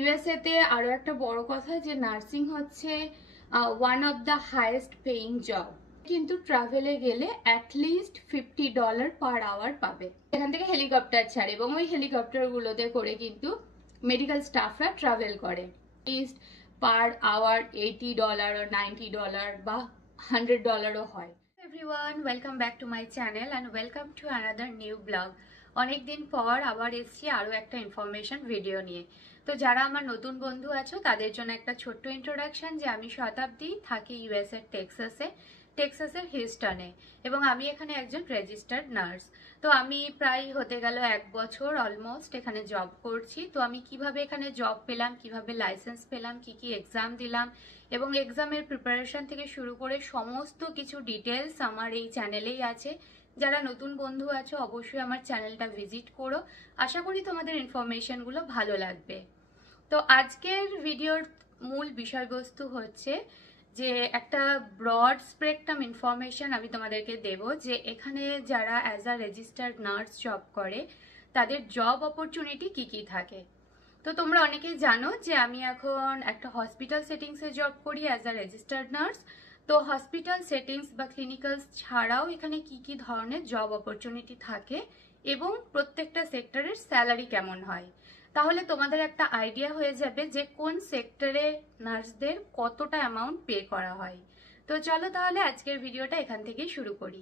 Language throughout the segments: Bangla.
ইউএসএ তে আরো একটা বড় কথা যে নার্সিং হচ্ছে one of the highest paying job, কিন্তু ট্রাভেলে গেলে অ্যাটলিস্ট $50 পার আওয়ার পাবে। এখান থেকে হেলিকপ্টার ছাড়ে এবং ওই হেলিকপ্টারগুলোতে করে কিন্তু মেডিকেল স্টাফরা ট্রাভেল করে। অ্যাটলিস্ট পার আওয়ার $80 or $90 বা $100ও হয়। Everyone, welcome back to my channel and welcome to another new blog. অনেকদিন পর আবার এসছি আরও একটা ইনফরমেশন ভিডিও নিয়ে। তো যারা আমার নতুন বন্ধু আছো তাদের জন্য একটা ছোট্ট ইন্ট্রোডাকশন যে আমি শতাব্দী, থাকি ইউএসএর টেক্সাসের হিউস্টনে, এবং আমি এখানে একজন রেজিস্টার্ড নার্স। তো আমি প্রায় হতে গেল 1 বছর অলমোস্ট এখানে জব করছি। তো আমি কিভাবে এখানে জব পেলাম, কিভাবে লাইসেন্স পেলাম, কি কি এক্সাম দিলাম এবং এক্সামের প্রিপারেশন থেকে শুরু করে সমস্ত কিছু ডিটেলস আমার এই চ্যানেলেই আছে। যারা নতুন বন্ধু আছো অবশ্যই আমার চ্যানেলটা ভিজিট করো। আশা করি তোমাদের ইনফরমেশনগুলো ভালো লাগবে। তো আজকের ভিডিওর মূল বিষয়বস্তু হচ্ছে যে একটা ব্রড স্পেকট্রাম ইনফরমেশন আমি তোমাদেরকে দেব যে এখানে যারা as a registered nurse job করে তাদের জব অপরচুনিটি কি কি থাকে। তো তোমরা অনেকেই জানো যে আমি এখন একটা হসপিটাল সেটিংসে জব করি অ্যাজ আ রেজিস্টার্ড নার্স। তো হসপিটাল সেটিংস বা ক্লিনিক্যালস ছাড়াও এখানে কি কি ধরনের জব অপরচুনিটি থাকে এবং প্রত্যেকটা সেক্টরের স্যালারি কেমন হয়, তাহলে তোমাদের একটা আইডিয়া হয়ে যাবে যে কোন সেক্টরে নার্সদের কতটা অ্যামাউন্ট পে করা হয়। তো চলো তাহলে আজকের ভিডিওটা এখান থেকেই শুরু করি।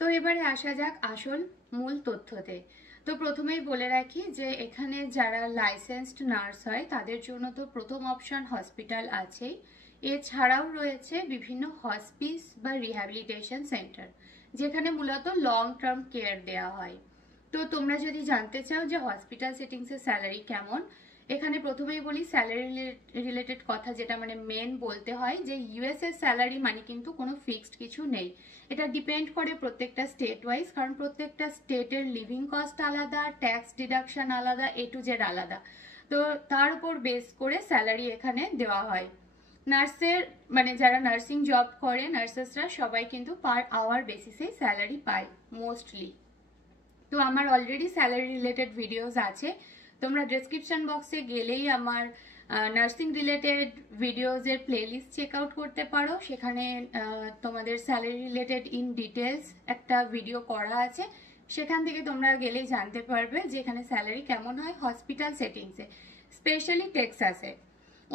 তো এবারে আসা যাক আসল মূল তথ্যতে। তো প্রথমেই বলে রাখি যে এখানে যারা লাইসেন্সড নার্স হয় তাদের জন্য তো প্রথম অপশন হসপিটাল আছেই, এছাড়াও রয়েছে বিভিন্ন হসপিস বা রিহ্যাবিলিটেশন সেন্টার যেখানে মূলত লং টার্ম কেয়ার দেওয়া হয়। তো তোমরা যদি জানতে চাও যে হসপিটাল সেটিংসের স্যালারি কেমন, এখানে প্রথমেই বলি স্যালারি রিলেটেড কথা, যেটা মানে মেন বলতে হয় যে ইউএসএ স্যালারি মানে কিন্তু কোনো ফিক্সড কিছু নেই। এটা ডিপেন্ড করে প্রত্যেকটা স্টেট ওয়াইজ, কারণ প্রত্যেকটা স্টেটের লিভিং কস্ট আলাদা, ট্যাক্স ডিডাকশন আলাদা, এ টু জেড আলাদা। তো তার উপর বেস করে স্যালারি এখানে দেওয়া হয়। নার্সের মানে যারা নার্সিং জব করে নার্সেসরা সবাই কিন্তু পার আওয়ার বেসিসেই স্যালারি পায় মোস্টলি। তো আমার অলরেডি স্যালারি রিলেটেড ভিডিওস আছে, তোমরা ডেসক্রিপশন বক্সে গেলেই আমার নার্সিং রিলেটেড ভিডিওসের প্লেলিস্ট চেক আউট করতে পারো। সেখানে তোমাদের স্যালারি রিলেটেড ইন ডিটেলস একটা ভিডিও করা আছে, সেখান থেকে তোমরা গেলেই জানতে পারবে যে এখানে স্যালারি কেমন হয় হসপিটাল সেটিংসে, স্পেশালি টেক্সাসে।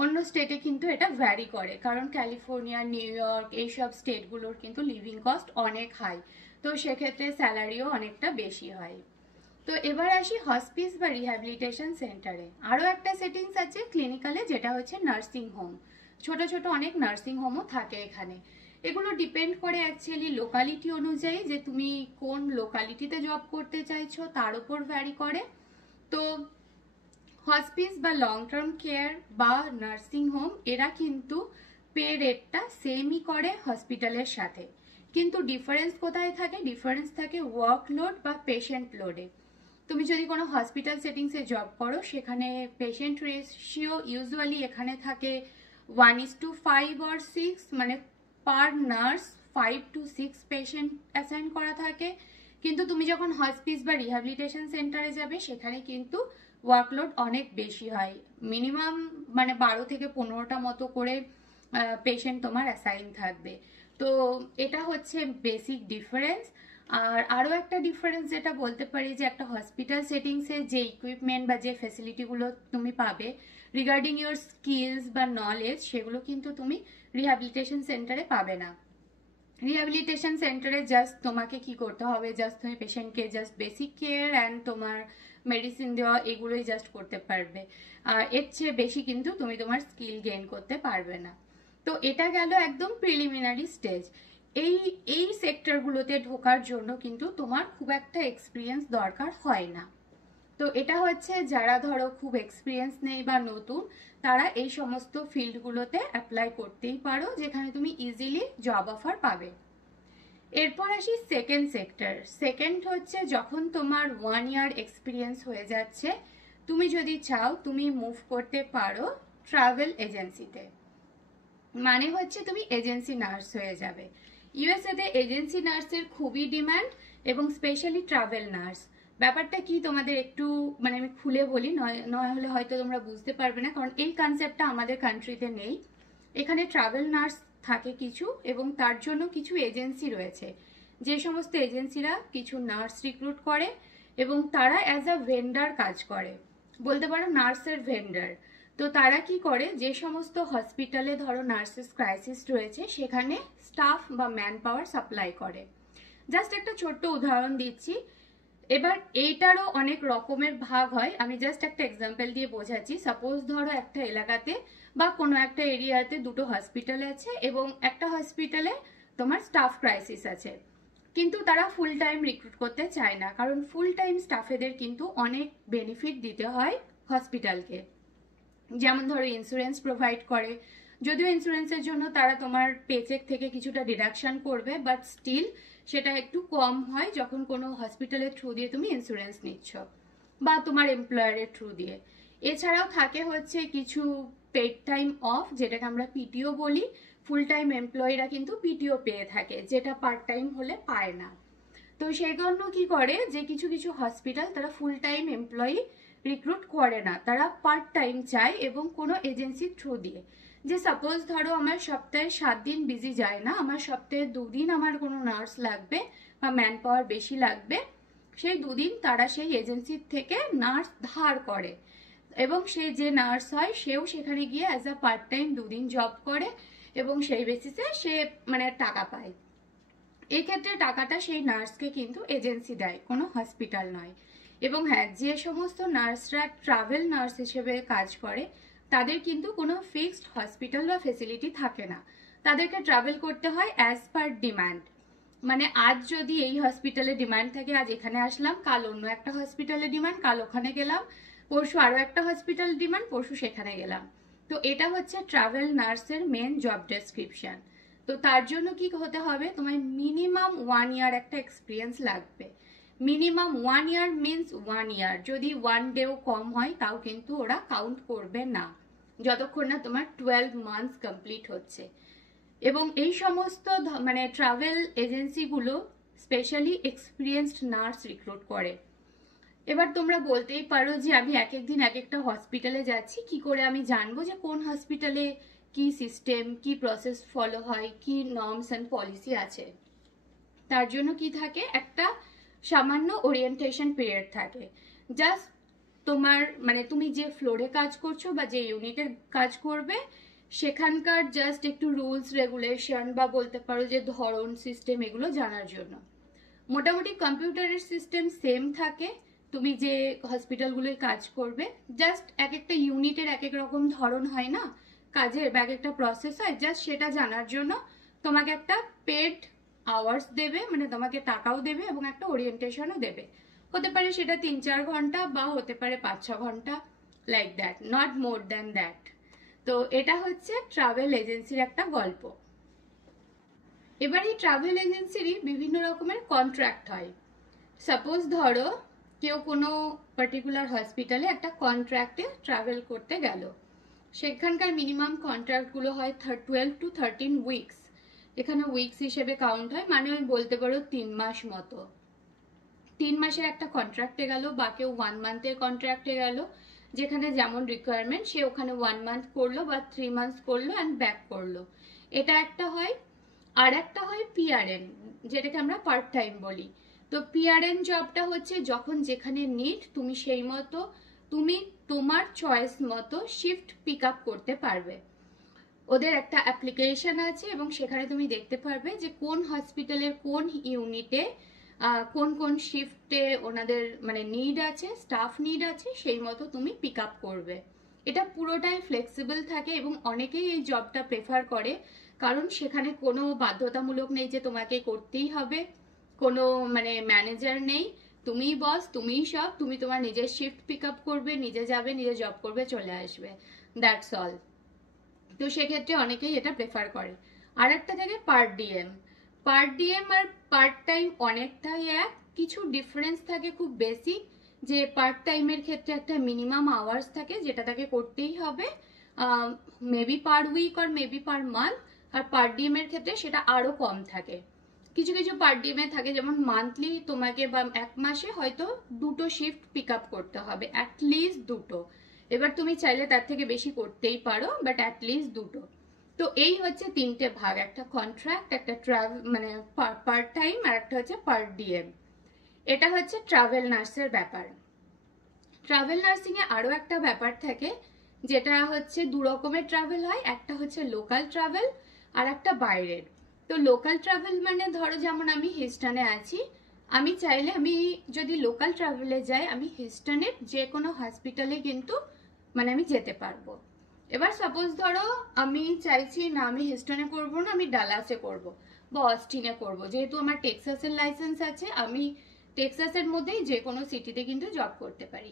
অন্য স্টেটে কিন্তু এটা ভ্যারি করে, কারণ ক্যালিফোর্নিয়া, নিউ ইয়র্ক এইসব স্টেটগুলোর কিন্তু লিভিং কস্ট অনেক হাই, তো সেক্ষেত্রে স্যালারিও অনেকটা বেশি হয়। তো এবার আসি হসপিস বা রিহ্যাবিলিটেশন সেন্টারে। আরও একটা সেটিংস আছে ক্লিনিক্যালে, যেটা হচ্ছে নার্সিং হোম। ছোট ছোট অনেক নার্সিং হোমও থাকে এখানে। এগুলো ডিপেন্ড করে অ্যাকচুয়ালি লোকালিটি অনুযায়ী, যে তুমি কোন লোকালিটিতে জব করতে চাইছো তার উপর ভ্যারি করে। তো হসপিস বা লং টার্ম কেয়ার বা নার্সিং হোম এরা কিন্তু পে রেটটা সেমই করে হসপিটালের সাথে, কিন্তু ডিফারেন্স কোথায় থাকে? ডিফারেন্স থাকে ওয়ার্কলোড বা পেশেন্ট লোডে। তুমি যদি কোনো হসপিটাল সেটিংসে জব করো সেখানে পেশেন্ট রেশিও ইউজুয়ালি এখানে থাকে 1:5 or 6, মানে পার নার্স 5 to 6 পেশেন্ট অ্যাসাইন করা থাকে। কিন্তু তুমি যখন হসপিস বা রিহ্যাবিলিটেশন সেন্টারে যাবে সেখানে কিন্তু ওয়ার্কলোড অনেক বেশি হয়, মিনিমাম মানে 12 থেকে 15টা মতো করে পেশেন্ট তোমার অ্যাসাইন থাকবে। তো এটা হচ্ছে বেসিক ডিফারেন্স। আর আরও একটা ডিফারেন্স যেটা বলতে পারি, যে একটা হসপিটাল সেটিংসে যে ইকুইপমেন্ট বা যে ফ্যাসিলিটিগুলো তুমি পাবে রিগার্ডিং ইউর স্কিলস বা নলেজ, সেগুলো কিন্তু তুমি রিহ্যাবিলিটেশন সেন্টারে পাবে না। রিহ্যাবিলিটেশন সেন্টারে জাস্ট তোমাকে কি করতে হবে, জাস্ট তুমি পেশেন্টকে জাস্ট বেসিক কেয়ার অ্যান্ড তোমার মেডিসিন দেওয়া এগুলোই জাস্ট করতে পারবে, আর এর চেয়ে বেশি কিন্তু তুমি তোমার স্কিল গেইন করতে পারবে না। তো এটা গেল একদম প্রিলিমিনারি স্টেজ। এই এই সেক্টরগুলোতে ঢোকার জন্য কিন্তু তোমার খুব একটা এক্সপিরিয়েন্স দরকার হয় না। তো এটা হচ্ছে যারা ধরো খুব এক্সপিরিয়েন্স নেই বা নতুন, তারা এই সমস্ত ফিল্ডগুলোতে অ্যাপ্লাই করতেই পারো, যেখানে তুমি ইজিলি জব অফার পাবে। এরপর আসি সেকেন্ড সেক্টর। সেকেন্ড হচ্ছে যখন তোমার 1 year এক্সপিরিয়েন্স হয়ে যাচ্ছে, তুমি যদি চাও তুমি মুভ করতে পারো ট্রাভেল এজেন্সিতে। মানে হচ্ছে তুমি এজেন্সি নার্স হয়ে যাবে। ইউএসএতে এজেন্সি নার্সের খুবই ডিমান্ড, এবং স্পেশালি ট্রাভেল নার্স। ব্যাপারটা কি তোমাদের একটু মানে আমি খুলে বলি, নয় নয় হলে হয়তো তোমরা বুঝতে পারবে না, কারণ এই কনসেপ্টটা আমাদের কান্ট্রিতে নেই। এখানে ট্রাভেল নার্স থাকে কিছু, এবং তার জন্য কিছু এজেন্সি রয়েছে, যে সমস্ত এজেন্সিরা কিছু নার্স রিক্রুট করে এবং তারা অ্যাজ আ ভেন্ডার কাজ করে, বলতে পারো নার্সের ভেন্ডার। তো তারা কি করে, যে সমস্ত হসপিটালে ধরো নার্সেস ক্রাইসিস রয়েছে সেখানে স্টাফ বা ম্যান পাওয়ার সাপ্লাই করে। জাস্ট একটা ছোট্ট উদাহরণ দিচ্ছি। এবার এইটারও অনেক রকমের ভাগ হয়, আমি জাস্ট একটা এক্সাম্পল দিয়ে বোঝাচ্ছি। সাপোজ ধরো একটা এলাকাতে বা কোনো একটা এরিয়াতে দুটো হসপিটাল আছে এবং একটা হসপিটালে তোমার স্টাফ ক্রাইসিস আছে, কিন্তু তারা ফুল টাইম রিক্রুট করতে চায় না, কারণ ফুল টাইম স্টাফেদের কিন্তু অনেক বেনিফিট দিতে হয় হসপিটালকে। যেমন ধরো ইন্স্যুরেন্স প্রোভাইড করে, যদিও ইন্স্যুরেন্সের জন্য তারা তোমার পেচেক থেকে কিছুটা ডিডাকশন করবে, বাট স্টিল সেটা একটু কম হয় যখন কোনো হসপিটালের থ্রু দিয়ে তুমি ইন্স্যুরেন্স নিচ্ছ বা তোমার এমপ্লয়ারের থ্রু দিয়ে। এছাড়াও থাকে হচ্ছে কিছু পেড টাইম অফ, যেটাকে আমরা পিটিও বলি। ফুল টাইম এমপ্লয়িরা কিন্তু পিটিও পেয়ে থাকে, যেটা পার্ট টাইম হলে পায় না। তো সেই জন্য কি করে, যে কিছু কিছু হসপিটাল তারা ফুল টাইম এমপ্লয়ি রিক্রুট করে না, তারা পার্ট টাইম চায় এবং কোনো এজেন্সির থ্রু দিয়ে। যে সাপোজ ধরো আমার সপ্তাহে 7 দিন বিজি যায় না, আমার সপ্তাহে 2 দিন আমার কোনো নার্স লাগবে বা ম্যান পাওয়ার বেশি লাগবে, সেই 2 দিন তারা সেই এজেন্সির থেকে নার্স ধার করে এবং সে যে নার্স হয় সেও সেখানে গিয়ে অ্যাজ আ পার্ট টাইম 2 দিন জব করে এবং সেই বেসিসে সে মানে টাকা পায়। এক্ষেত্রে টাকাটা সেই নার্সকে কিন্তু এজেন্সি দেয়, কোনো হসপিটাল নয়। এবং হ্যাঁ, যে সমস্ত নার্সরা ট্রাভেল নার্স হিসেবে কাজ করে তাদের কিন্তু কোনো ফিক্সড হসপিটাল বা ফেসিলিটি থাকে না, তাদেরকে ট্রাভেল করতে হয় অ্যাজ পার ডিমান্ড। মানে আজ যদি এই হসপিটালে ডিমান্ড থাকে, আজ এখানে আসলাম, কাল অন্য একটা হসপিটালে ডিমান্ড, কাল ওখানে গেলাম, পরশু আরো একটা হসপিটাল ডিমান্ড, পরশু সেখানে গেলাম। তো এটা হচ্ছে ট্রাভেল নার্সের মেন জব ডেসক্রিপশন। তো তার জন্য কি হতে হবে, তোমার মিনিমাম 1 ইয়ার একটা এক্সপিরিয়েন্স লাগবে। মিনিমাম 1 ইয়ার মিনস 1 ইয়ার, যদি 1 ডেও কম হয় তাও কিন্তু ওরা কাউন্ট করবে না, যতক্ষণ না তোমার 12 মান্থস কমপ্লিট হচ্ছে। এবং এই সমস্ত মানে ট্রাভেল এজেন্সিগুলো স্পেশালি এক্সপিরিয়েন্সড নার্স রিক্রুট করে। এবার তোমরা বলতেই পারো যে আমি এক এক দিন এক একটা হসপিটালে যাচ্ছি, কি করে আমি জানবো যে কোন হসপিটালে কি সিস্টেম, কি প্রসেস ফলো হয়, কি নর্মস অ্যান্ড পলিসি আছে। তার জন্য কি থাকে, একটা সামান্য ওরিয়েন্টেশন পিরিয়ড থাকে। জাস্ট তোমার মানে তুমি যে ফ্লোরে কাজ করছো বা যে ইউনিটে কাজ করবে সেখানকার জাস্ট একটু রুলস রেগুলেশন বা বলতে পারো যে ধরন সিস্টেম এগুলো জানার জন্য। মোটামুটি কম্পিউটারের সিস্টেম সেম থাকে, তুমি যে হসপিটালগুলোয় কাজ করবে, জাস্ট এক একটা ইউনিটের এক এক রকম ধরন হয় না কাজের, বা এক একটা প্রসেস হয়, জাস্ট সেটা জানার জন্য তোমাকে একটা পেড আওয়ার্স দেবে, মানে তোমাকে টাকাও দেবে এবং একটা ওরিয়েন্টেশনও দেবে। হতে পারে সেটা 3-4 ঘন্টা বা হতে পারে 5-6 ঘন্টা, like that, not more than that. তো এটা হচ্ছে ট্রাভেল এজেন্সির একটা গল্প। এবার এই ট্রাভেল এজেন্সিরই বিভিন্ন রকমের কন্ট্রাক্ট হয়। সাপোজ ধরো কেউ কোনো পার্টিকুলার হসপিটালে একটা কন্ট্রাক্টে ট্রাভেল করতে গেল, সেখানকার মিনিমাম কন্ট্রাক্টগুলো হয় 12 to 13 উইকস। এখানে উইকস হিসেবে কাউন্ট হয়, মানে আমি বলতে পারো 3 মাস মতো। 3 মাসের একটা কন্ট্রাক্টে গেল বা কেউ 1 মান্থের কন্ট্রাক্টে গেল, যেখানে যেমন রিকোয়ারমেন্ট সে ওখানে 1 মান্থ করলো বা 3 মান্থস করলো অ্যান্ড ব্যাক করলো, এটা একটা হয়। আর একটা হয় পিআরএন, যেটাকে আমরা পার্ট টাইম বলি। তো পিআরএন জবটা হচ্ছে যখন যেখানে নিড তুমি সেই মতো তুমি তোমার চয়েস মতো শিফট পিক আপ করতে পারবে। ওদের একটা অ্যাপ্লিকেশন আছে এবং সেখানে তুমি দেখতে পারবে যে কোন হসপিটালের কোন ইউনিটে কোন কোন শিফটে ওনাদের মানে নিড আছে, স্টাফ নিড আছে, সেই মতো তুমি পিক আপ করবে। এটা পুরোটাই ফ্লেক্সিবল থাকে এবং অনেকেই এই জবটা প্রেফার করে, কারণ সেখানে কোনো বাধ্যতামূলক নেই যে তোমাকে করতেই হবে, কোনো মানে ম্যানেজার নেই, তুমিই বস, তুমিই সব, তুমি তোমার নিজের শিফট পিক আপ করবে, নিজে যাবে, নিজে জব করবে, চলে আসবে, দ্যাটস অল। তো সেক্ষেত্রে অনেকেই এটা প্রেফার করে। আর একটা থাকে পার্ট ডিএম। পার্ট ডিএম আর পার্ট টাইম অনেকটাই এক, কিছু ডিফারেন্স থাকে খুব বেশি। যে পার্ট টাইমের ক্ষেত্রে একটা মিনিমাম আওয়ার্স থাকে যেটা তাকে করতেই হবে, মেবি পার উইক আর মেবি পার মান্থ। আর পার্ট ডিএম এর ক্ষেত্রে সেটা আরো কম থাকে, কিছু কিছু পার ডিমে থাকে, যেমন মান্থলি তোমাকে বা এক মাসে হয়তো 2টো শিফট পিক আপ করতে হবে, অ্যাটলিস্ট 2টো। এবার তুমি চাইলে তার থেকে বেশি করতেই পারো, বাট অ্যাটলিস্ট 2টো। তো এই হচ্ছে 3টে ভাগ, একটা কন্ট্রাক্ট, একটা ট্রাভেল মানে পার্ট টাইম, আর একটা হচ্ছে পার ডিএম। এটা হচ্ছে ট্রাভেল নার্সের ব্যাপার। ট্রাভেল নার্সিং এ আরো একটা ব্যাপার থাকে, যেটা হচ্ছে 2 রকমের ট্রাভেল হয়, একটা হচ্ছে লোকাল ট্রাভেল আর একটা বাইরের। তো লোকাল ট্রাভেল মানে ধরো যেমন আমি হিউস্টনে আছি, আমি চাইলে আমি যদি লোকাল ট্রাভেলে যাই, আমি হিউস্টনের যে কোনো হসপিটালে কিন্তু মানে আমি যেতে পারবো। এবার সাপোজ ধরো আমি চাইছি না আমি হিউস্টনে করব না, আমি ডালাসে করব বা অস্টিনে করব, যেহেতু আমার টেক্সাসের লাইসেন্স আছে, আমি টেক্সাসের মধ্যেই যে কোনো সিটিতে কিন্তু জব করতে পারি।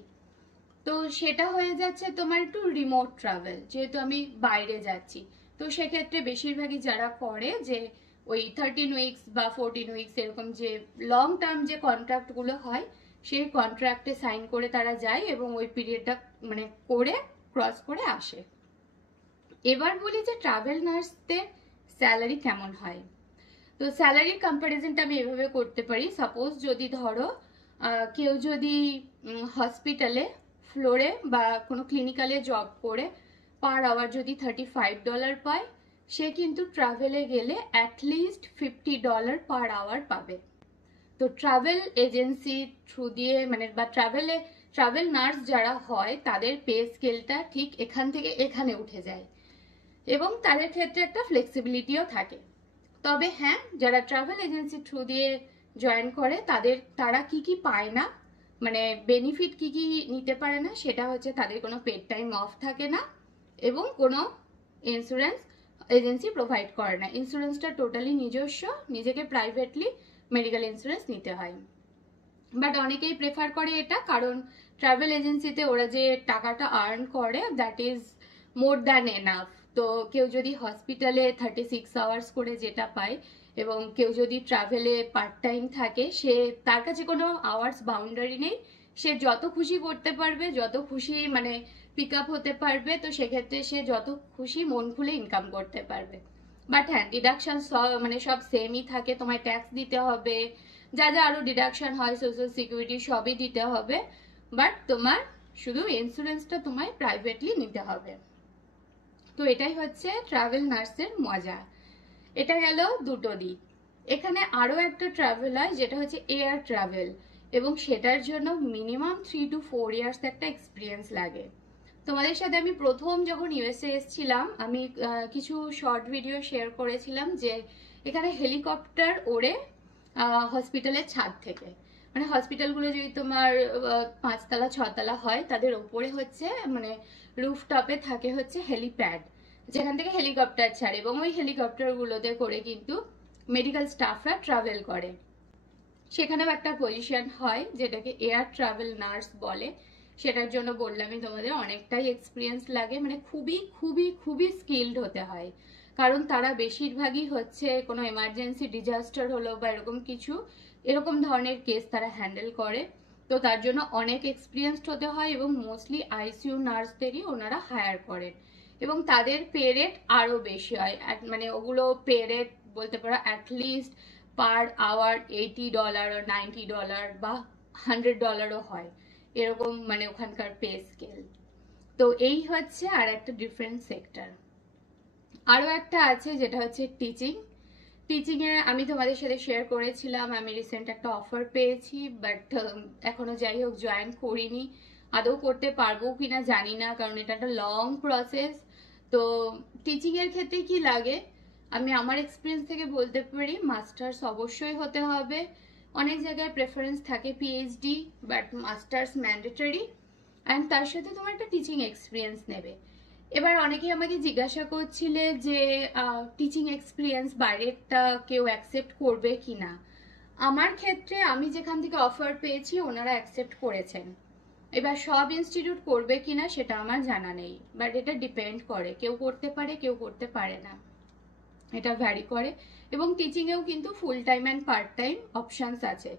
তো সেটা হয়ে যাচ্ছে তোমার একটু রিমোট ট্রাভেল, যেহেতু আমি বাইরে যাচ্ছি। তো সেক্ষেত্রে বেশিরভাগই যারা করে যে ওই 13 উইকস বা 14 উইকস এরকম যে লং টার্ম যে কন্ট্রাক্টগুলো হয়, সেই কন্ট্রাক্টে সাইন করে তারা যায় এবং ওই পিরিয়ডটা মানে করে ক্রস করে আসে। এবার বলি যে ট্রাভেল নার্সদের স্যালারি কেমন হয়। তো স্যালারির কম্প্যারিজনটা আমি এভাবে করতে পারি, সাপোজ যদি ধরো কেউ যদি হসপিটালে ফ্লোরে বা কোনো ক্লিনিক্যালে জব করে পার আওয়ার যদি $35 পায়, সে কিন্তু ট্রাভেলে গেলে অ্যাটলিস্ট $50 পার আওয়ার পাবে। তো ট্রাভেল এজেন্সি থ্রু দিয়ে মানে বা ট্রাভেল নার্স যারা হয় তাদের পে স্কেলটা ঠিক এখান থেকে এখানে উঠে যায় এবং তাদের ক্ষেত্রে একটা ফ্লেক্সিবিলিটিও থাকে। তবে হ্যাঁ, যারা ট্রাভেল এজেন্সি থ্রু দিয়ে জয়েন করে তারা কি কি পায় না, মানে বেনিফিট কি কি নিতে পারে না, সেটা হচ্ছে তাদের কোনো পেড টাইম অফ থাকে না এবং কোনো ইন্স্যুরেন্স এজেন্সি প্রোভাইড করে না। ইন্স্যুরেন্সটা টোটালি নিজস্ব, নিজেকে প্রাইভেটলি মেডিকেল ইন্স্যুরেন্স নিতে হয়। বাট অনেকেই প্রেফার করে এটা, কারণ ট্রাভেল এজেন্সিতে ওরা যে টাকাটা আর্ন করে that is more than enough. তো কেউ যদি হসপিটালে 36 আওয়ার্স করে যেটা পায় এবং কেউ যদি ট্রাভেলে পার্ট টাইম থাকে, সে তার কাছে কোনো আওয়ার্স বাউন্ডারি নেই, সে যত খুশি করতে পারবে, যত খুশি মানে পিক আপ হতে পারবে, তো সেক্ষেত্রে সে যত খুশি মন খুলে ইনকাম করতে পারবে। বাট হ্যাঁ, ডিডাকশন মানে সব সেমই থাকে, তোমায় ট্যাক্স দিতে হবে, যা যা আরো ডিডাকশন হয় সোশ্যাল সিকিউরিটি সবই দিতে হবে, বাট তোমার শুধু ইন্স্যুরেন্সটা তোমায় প্রাইভেটলি নিতে হবে। তো এটাই হচ্ছে ট্রাভেল নার্সের মজা। এটা গেল 2টো দিক। এখানে আরো একটা ট্রাভেল হয় যেটা হচ্ছে এয়ার ট্রাভেল, এবং সেটার জন্য মিনিমাম 3 to 4 ইয়ার্স একটা এক্সপিরিয়েন্স লাগে। তোমাদের সাথে আমি প্রথম যখন ইউএসএ এসেছিলাম, আমি কিছু শর্ট ভিডিও শেয়ার করেছিলাম যে এখানে হেলিকপ্টার ওড়ে হসপিটালের ছাদ থেকে, মানে হসপিটালগুলো যদি তোমার 5 তলা 6 তলা হয়, তাদের ওপরে হচ্ছে মানে রুফটপে থাকে হচ্ছে হেলিপ্যাড, যেখান থেকে হেলিকপ্টার ছাড়ে এবং ওই হেলিকপ্টারগুলোতে করে কিন্তু মেডিকেল স্টাফরা ট্রাভেল করে। সেখানেও একটা পজিশন হয় যেটাকে এয়ার ট্রাভেল নার্স বলে। সেটার জন্য বললামই তোমাদের অনেকটাই এক্সপিরিয়েন্স লাগে, মানে খুবই খুবই খুবই স্কিলড হতে হয়, কারণ তারা বেশিরভাগই হচ্ছে কোনো এমার্জেন্সি ডিজাস্টার হলো বা এরকম ধরনের কেস তারা হ্যান্ডেল করে। তো তার জন্য অনেক এক্সপিরিয়েন্সড হতে হয় এবং মোস্টলি আইসিইউ নার্সদেরই ওনারা হায়ার করেন এবং তাদের পে রেট আরো বেশি হয়, মানে ওগুলো পে রেট বলতে পারো অ্যাটলিস্ট পার আওয়ার $80 or $90 বা $100ও হয়, এরকম মানে ওখানকার পে স্কেল। তো এই হচ্ছে আর একটা ডিফারেন্ট সেক্টর। আরো একটা আছে যেটা হচ্ছে টিচিং এ আমি তোমাদের সাথে শেয়ার করেছিলাম, আমি রিসেন্ট একটা অফার পেয়েছি, বাট এখনো যাই হোক জয়েন করিনি, আদৌ করতে পারবো কিনা জানি না, কারণ এটা একটা লং প্রসেস। তো টিচিং এর ক্ষেত্রে কি লাগে, আমি আমার এক্সপিরিয়েন্স থেকে বলতে পারি মাস্টার্স অবশ্যই হতে হবে, অনেক জায়গায় প্রেফারেন্স থাকে PhD, but masters mandatory, and তার সাথে তোমার একটা টিচিং এক্সপিরিয়েন্স নেবে। এবার অনেকেই আমাকে জিজ্ঞাসা করছিলে যে টিচিং এক্সপিরিয়েন্স বাইরেরটা কেউ অ্যাকসেপ্ট করবে কিনা। আমার ক্ষেত্রে আমি যেখান থেকে অফার পেয়েছি ওনারা অ্যাকসেপ্ট করেছেন। এবার সব ইনস্টিটিউট করবে কিনা সেটা আমার জানা নেই, বাট এটা ডিপেন্ড করে, কেউ করতে পারে কেউ করতে পারে না, এটা ভ্যারি করে। এবং টিচিংয়েও কিন্তু full time and part time options আছে।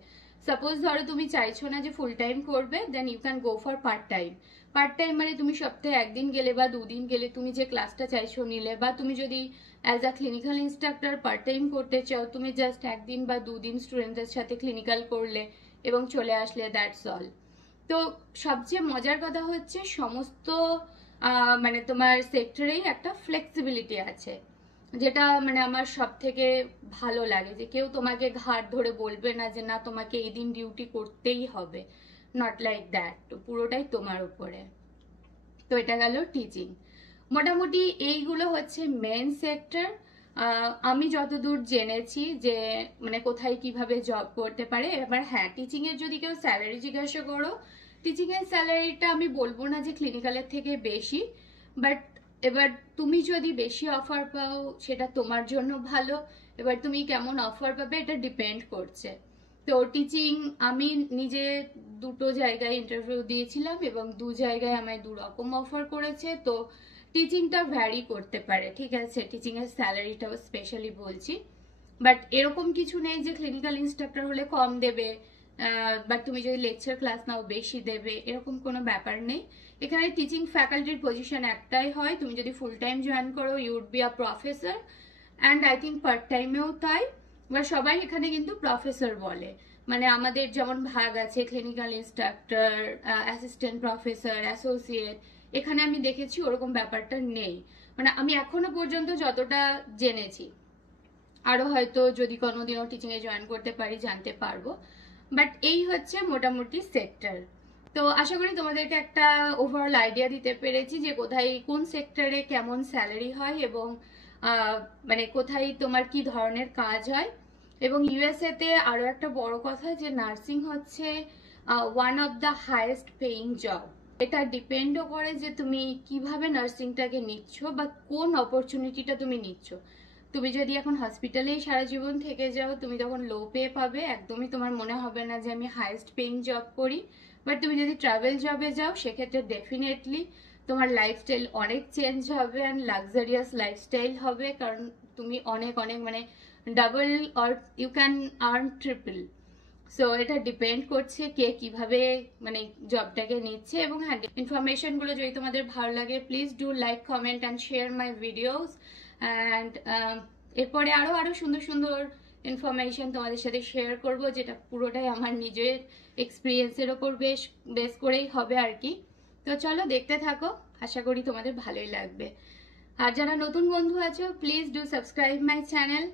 সাপোজ ধরো তুমি চাইছো না যে ফুল টাইম করবে, then you can go for part time. Part time মানে তুমি সপ্তাহে একদিন গেলে বা দুদিন গেলে তুমি যে ক্লাসটা চাইছো নিলে, বা তুমি যদি as a clinical instructor part time করতে চাও, তুমি জাস্ট একদিন বা দুদিন স্টুডেন্টদের সাথে ক্লিনিক্যাল করলে এবং চলে আসলে, দ্যাটস অল। তো সবচেয়ে মজার কথা হচ্ছে সমস্ত মানে তোমার সেক্টরেই একটা ফ্লেক্সিবিলিটি আছে, যেটা মানে আমার সব থেকে ভালো লাগে, যে কেউ তোমাকে ঘাট ধরে বলবে না যে না তোমাকে এই দিন ডিউটি করতেই হবে, নট লাইক দ্যাট। তো পুরোটাই তোমার উপরে। তো এটা গেল টিচিং। মোটামুটি এইগুলো হচ্ছে মেন সেক্টর। আমি যতদূর জেনেছি যে মানে কোথায় কিভাবে জব করতে পারে। এবার হ্যাঁ, টিচিং এর যদি কেউ স্যালারি জিজ্ঞাসা করো, টিচিং এর স্যালারিটা আমি বলবো না যে ক্লিনিক্যালের থেকে বেশি, বাট এবার তুমি যদি বেশি অফার পাও সেটা তোমার জন্য ভালো। এবার তুমি কেমন অফার পাবে এটা ডিপেন্ড করছে। তো টিচিং আমি নিজে দুটো জায়গায় ইন্টারভিউ দিয়েছিলাম এবং দু জায়গায় আমায় দু রকম অফার করেছে। তো টিচিংটা ভ্যারি করতে পারে, ঠিক আছে, টিচিং এর স্যালারিটাও স্পেশালি বলছি। বাট এরকম কিছু নেই যে ক্লিনিক্যাল ইনস্ট্রাক্টর হলে কম দেবে, বাট তুমি যদি লেকচার ক্লাস নাও বেশি দেবে, এরকম কোনো ব্যাপার নেই। এখানে টিচিং ফ্যাকাল্টির পজিশন একটাই হয়, তুমি যদি ফুল টাইম জয়েন করো you would be a professor, and I think part টাইমেও তাই। এবার সবাই এখানে কিন্তু প্রফেসর বলে, মানে আমাদের যেমন ভাগ আছে clinical instructor, assistant professor, associate, এখানে আমি দেখেছি ওরকম ব্যাপারটা নেই। মানে আমি এখনো পর্যন্ত যতটা জেনেছি, আরো হয়তো যদি কোনোদিনও টিচিং এ জয়েন করতে পারি জানতে পারবো, বাট এই হচ্ছে মোটামুটি সেক্টর। তো আশা করি তোমাদেরকে একটা ওভারঅল আইডিয়া দিতে পেরেছি যে কোথায় কোন সেক্টরে কেমন স্যালারি হয় এবং মানে কোথায় তোমার কি ধরনের কাজ হয়। এবং ইউএসএ তে আরো একটা বড় কথা যে নার্সিং হচ্ছে one of the highest paying job. এটা ডিপেন্ডও করে যে তুমি কিভাবে নার্সিংটাকে নিচ্ছ বা কোন অপরচুনিটিটা তুমি নিচ্ছ। তুমি যদি এখন হসপিটালেই সারা জীবন থেকে যাও, তুমি তখন লো পে পাবে, একদমই তোমার মনে হবে না যে আমি হাইয়েস্ট পেইং জব করি। বাট তুমি যদি ট্রাভেল জবে যাও সেক্ষেত্রে ডেফিনেটলি তোমার লাইফস্টাইল অনেক চেঞ্জ হবে অ্যান্ড লাক্সারিয়াস লাইফস্টাইল হবে, কারণ তুমি অনেক অনেক মানে double or you can earn triple. So এটা ডিপেন্ড করছে কে কিভাবে মানে জবটাকে নিচ্ছে। এবং হ্যাঁ, ইনফরমেশনগুলো যদি তোমাদের ভালো লাগে please do like, comment and share my videos. And এরপরে আরো আরো সুন্দর সুন্দর ইনফরমেশন তোমাদের সাথে শেয়ার করব, যেটা পুরোটাই আমার নিজের এক্সপিরিয়েন্সের ওপর বেস করেই হবে আর কি। তো চলো দেখতে থাকো, আশা করি তোমাদের ভালোই লাগবে। আর যারা নতুন বন্ধু আছো please do subscribe my channel.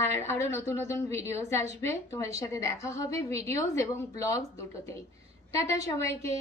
আর আরো নতুন নতুন ভিডিওস আসবে, তোমাদের সাথে দেখা হবে ভিডিওস এবং ব্লগস দুটোতেই। টাটা সবাইকে।